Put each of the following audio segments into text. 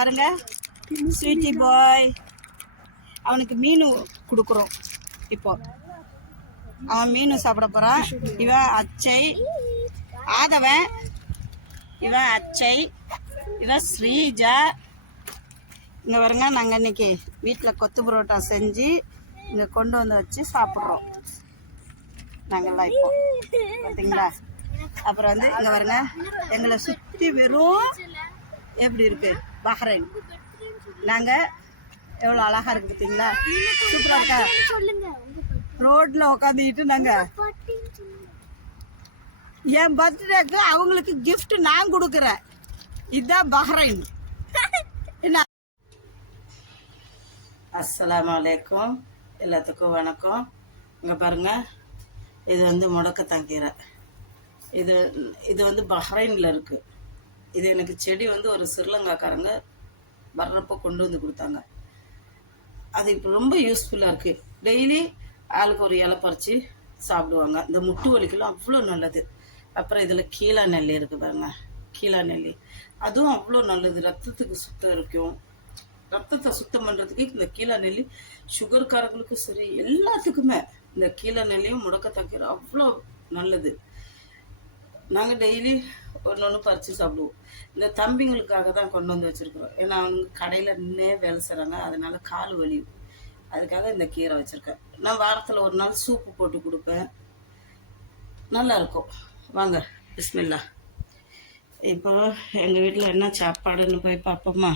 பாருங்க ஸ்வீட்டி பாய். அவனுக்கு மீன் கொடுக்குறோம். இப்போ அவன் மீன் சாப்பிட போகிறான். இவன் அச்சை ஆதவன், இவன் அச்சை, இவன் ஸ்ரீஜா. இங்கே வருங்க, நாங்கள் இன்னைக்கு வீட்டில் கொத்து புரோட்டா செஞ்சு இங்கே கொண்டு வந்து வச்சு சாப்பிட்றோம் நாங்கள்லாம் இப்போ பார்த்தீங்களா. அப்புறம் வந்து இங்கே வருங்க, எங்களை சுற்றி வெறும் எப்படி இருக்குது பஹ்ரைன். நாங்கள் எவ்வளோ அழகாக இருக்குது பார்த்தீங்களா, சூப்பராக இருக்கா. ரோட்டில் உட்காந்துக்கிட்டு நாங்கள் என் பர்த்டேக்கு அவங்களுக்கு கிஃப்ட் நான் கொடுக்குறேன். இதுதான் பஹ்ரைன். என்ன? அஸ்ஸலாமு அலைக்கும், எல்லாத்துக்கும் வணக்கம். இங்கே பாருங்கள், இது வந்து முடக்கத்தாங்கீரை. இது வந்து பஹ்ரைனில் இருக்குது. இது எனக்கு செடி வந்து ஒரு ஸ்ரீலங்காக்காரங்க வர்றப்போ கொண்டு வந்து கொடுத்தாங்க. அது இப்போ ரொம்ப யூஸ்ஃபுல்லாக இருக்குது. டெய்லி ஆளுக்கு ஒரு இலை பறித்து சாப்பிடுவாங்க. இந்த முட்டு வலிக்கெல்லாம் அவ்வளோ நல்லது. அப்புறம் இதில் கீழா நெல்லி இருக்குது பாருங்க, கீழா நெல்லி அதுவும் அவ்வளோ நல்லது. ரத்தத்துக்கு சுத்தம் இருக்கும். ரத்தத்தை சுத்தம் பண்ணுறதுக்கு இந்த கீழா நெல்லி சுகர்காரங்களுக்கும் சரி எல்லாத்துக்குமே இந்த கீழா நெல்லியும் முடக்கத்தாக்கீரை அவ்வளோ நல்லது. நாங்கள் டெய்லி ஒன்று ஒன்று பறித்து சாப்பிடுவோம். இந்த தம்பிங்களுக்காக தான் கொண்டு வந்து வச்சுருக்குறோம். ஏன்னா அவங்க கடையில் நின்னே வேலை செய்கிறாங்க, அதனால கால் வலி. அதுக்காக இந்த கீரை வச்சுருக்கேன். நான் வாரத்தில் ஒரு நாள் சூப்பு போட்டு கொடுப்பேன், நல்லாயிருக்கும். வாங்க பிஸ்மில்லா. இப்போ எங்கள் வீட்டில் என்ன சாப்பாடுன்னு போய் பார்ப்போமா.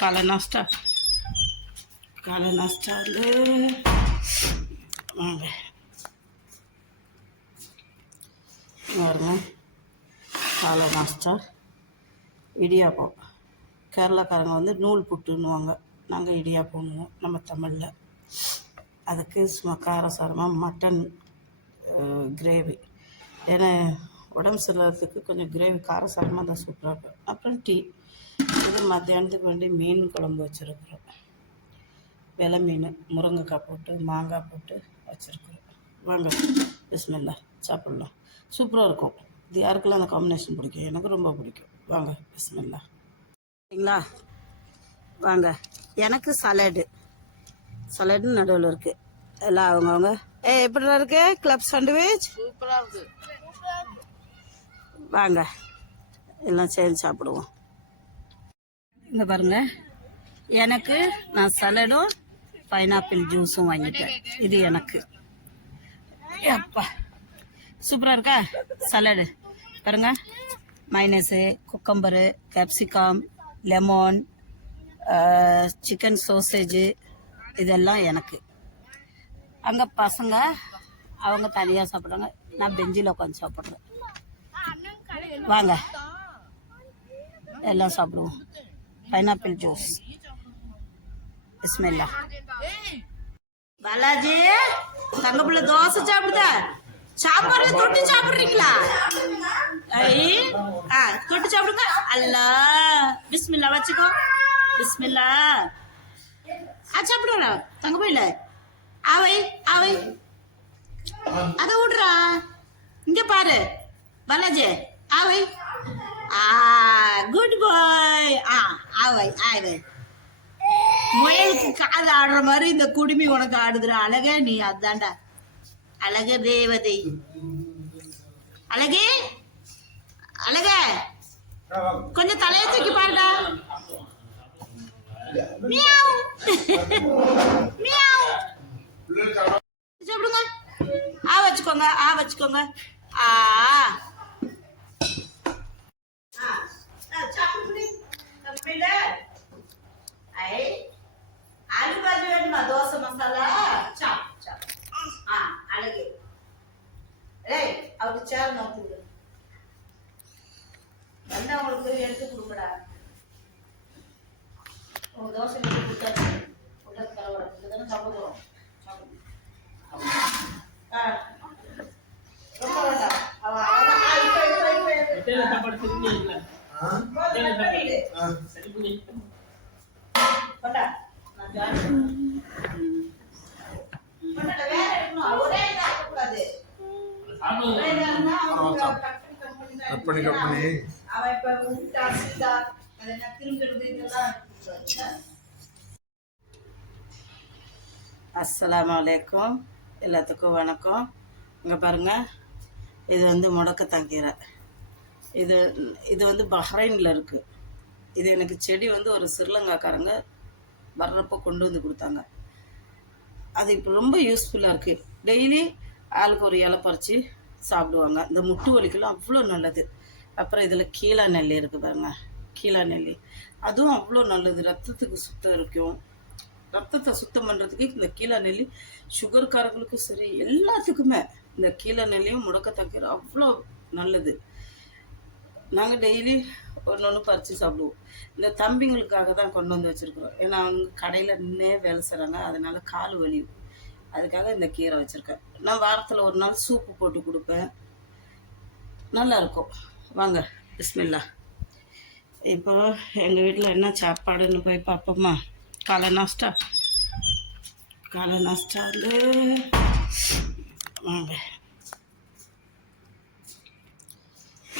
காலை நாஸ்டா வந்து வாங்க பாருங்க. காலை நாஸ்டா இடியாப்பம். கேரளாக்காரங்க வந்து நூல் புட்டுன்னுவாங்க, நாங்கள் இடியாப்போன்னுவோம் நம்ம தமிழில். அதுக்கு சும்மா காரசாரமாக மட்டன் கிரேவி. ஏன்னா உடம்பு சரியில்லாததுக்கு கொஞ்சம் கிரேவி காரசாரமாக தான் சூப்பராக இருக்கும். அப்புறம் டீ. இது மத்தியானத்துக்கு வேண்டி மீன் குழம்பு வச்சுருக்குறோம். வெலை மீன் முருங்கைக்காய் போட்டு மாங்காய் போட்டு வச்சுருக்குறோம். வாங்க பிஸ்மில்லா சாப்பிட்லாம். சூப்பராக இருக்கும். இது யாருக்கெல்லாம் அந்த காம்பினேஷன் பிடிக்கும், எனக்கு ரொம்ப பிடிக்கும். வாங்க பிஸ்மில்லா. சரிங்களா, வாங்க. எனக்கு சலாடு நடுவில் இருக்குது. எல்லாம் அவங்கவுங்க எப்படி இருக்கு கிளப் சாண்ட்விச் சூப்பராக இருக்குது. வாங்க எல்லாம் சேர்ந்து சாப்பிடுவோம். இங்கே பாருங்க, எனக்கு நான் சலாடும் பைனாப்பிள் ஜூஸும் வாங்கிட்டேன். இது எனக்கு அப்பா சூப்பராக இருக்கா சலாடு. பாருங்க, மைனஸு, குக்கம்பரு, கேப்சிகம், லெமன், சிக்கன் சோசேஜு, இதெல்லாம் எனக்கு. அங்கே பசங்க அவங்க தனியாக சாப்பிட்றாங்க, நான் பெஞ்சில் உட்காந்து சாப்பிட்றேன். வாங்க எல்லாம் சாப்பிடுவோம். பைனாப்பிள் ஜூஸ் பிஸ்மில்லா. பாலாஜி தங்கப்புள்ள தோசை சாப்பிடுதா? சாப்பாடு தொட்டு சாப்பிட்றீங்களா? தொட்டு சாப்பிடுங்க. அல்லா பிஸ்மில்லா வச்சுக்கோ. பிஸ்மில்லா. சாப்பிடுறா தங்க போயில. ஆவை அத விடுறா. இங்க பாரு பாலாஜி. ஆவை குட் பாய். ஆவை முயலுக்கு காது ஆடுற மாதிரி இந்த குடுமி உனக்கு ஆடுதுற. அழக நீ அதான்டா அழக தேவதை. அழகே அழக கொஞ்சம் தலையை தூக்கி பாருடா. Meow meow. சாப்பிடுங்க. வச்சுக்கோங்க. ஆலு பாஜி வேணுமா? தோசை மசாலா சாப். அழகு அவருக்கு சேர் நோக்கி விடு. என்ன உங்களுக்கு எடுத்து கொடுக்கடா. உங்க தோசை கொடுத்தாச்சு. தானே சாப்பிட போறோம். ரொம்ப வேண்டாம். கற்பனை அவன் இப்ப திரும்புறது இதெல்லாம் அஸ்ஸலாமு அலைக்கும், எல்லாத்துக்கும் வணக்கம். இங்கே பாருங்கள், இது வந்து முடக்கத்தாங்கீரை. இது இது வந்து பஹ்ரைனில் இருக்குது. இது எனக்கு செடி வந்து ஒரு ஸ்ரீலங்காக்காரங்க வர்றப்போ கொண்டு வந்து கொடுத்தாங்க. அது இப்போ ரொம்ப யூஸ்ஃபுல்லாக இருக்குது. டெய்லி ஆளுக்கு ஒரு இலை பறித்து சாப்பிடுவாங்க. இந்த முட்டு வலிக்கெல்லாம் அவ்வளோ நல்லது. அப்புறம் இதில் கீழா நெல்லி இருக்குது பாருங்க, கீழா நெல்லி அதுவும் அவ்வளோ நல்லது. ரத்தத்துக்கு சுத்தம் இருக்கும். ரத்தத்தை சுத்தம் பண்ணுறதுக்கு இந்த கீழா நெல்லி சுகர்காரங்களுக்கும் சரி எல்லாத்துக்குமே இந்த கீழா நெல்லியும் முடக்கத்தாங்கீரை அவ்வளோ நல்லது. நாங்கள் டெய்லி ஒன்று ஒன்று பறித்து சாப்பிடுவோம். இந்த தம்பிங்களுக்காக தான் கொண்டு வந்து வச்சுருக்குறோம். ஏன்னா அவங்க கடையில் நின்னே வேலை செய்கிறாங்க, அதனால் கால் வலி. அதுக்காக இந்த கீரை வச்சுருக்கேன். நான் வாரத்தில் ஒரு நாள் சூப்பு போட்டு கொடுப்பேன், நல்லாயிருக்கும். வாங்க பிஸ்மில்லா. இப்போ எங்கள் வீட்டில் என்ன சாப்பாடுன்னு போய் பார்ப்போமா? காலை நாஸ்டா வந்து வாங்க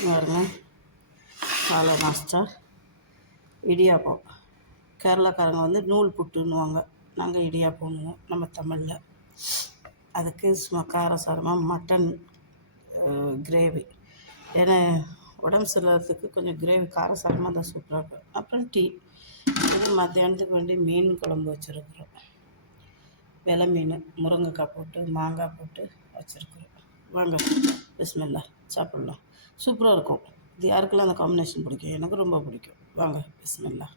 பாருங்க. காலை நாஸ்டா இடியாப்பம். கேரளாக்காரங்க வந்து நூல் புட்டுன்னுவாங்க, நாங்கள் இடியாப்பம்னுவோம் நம்ம தமிழில். அதுக்கு சும்மா காரசாரமாக மட்டன் கிரேவி. ஏன்னா உடம்பு சரியில்லாததுக்கு கொஞ்சம் கிரேவி காரசாரமாக தான் சூப்பராக இருக்கும். அப்புறம் டீ. இது மத்தியானத்துக்கு வேண்டி மீன் குழம்பு வச்சுருக்குறோம். வெலை மீன் முருங்கைக்காய் போட்டு மாங்காய் போட்டு வச்சுருக்குறோம். வாங்க பிஸ்மில்லா சாப்பிட்லாம். சூப்பராக இருக்கும். இது யாருக்கெல்லாம் அந்த காம்பினேஷன் பிடிக்கும்? எனக்கு ரொம்ப பிடிக்கும். வாங்க பிஸ்மில்லா.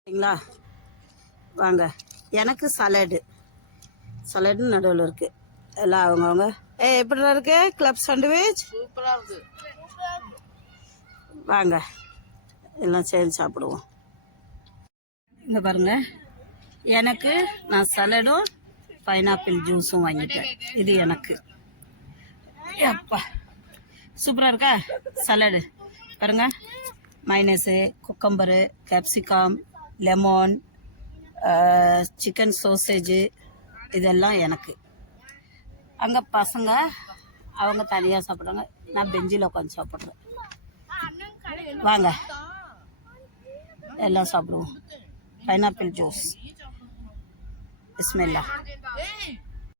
சரிங்களா? வாங்க. எனக்கு சலாடு நடுவில் இருக்குது. எல்லாம் அவங்கவுங்க எப்படி இருக்கு? கிளப் சாண்ட்விச் சூப்பராக இருக்குது. வாங்க எல்லாம் சேர்ந்து சாப்பிடுவோம். இங்கே பாருங்கள், எனக்கு நான் சலாடும் பைனாப்பிள் ஜூஸும் வாங்கிட்டேன். இது எனக்கு அப்பா சூப்பராக இருக்கா சலாடு. பாருங்க, மைனஸு, குக்கம்பரு, கேப்சிகம், லெமன், சிக்கன் சோசேஜு இதெல்லாம் எனக்கு. அங்கே பசங்க அவங்க தனியாக சாப்பிட்றாங்க, நான் பெஞ்சில் உட்காந்து சாப்பிட்றேன். வாங்க எல்லாம் சாப்பிடுவோம். பைனாப்பிள் ஜூஸ் பிஸ்மில்லா.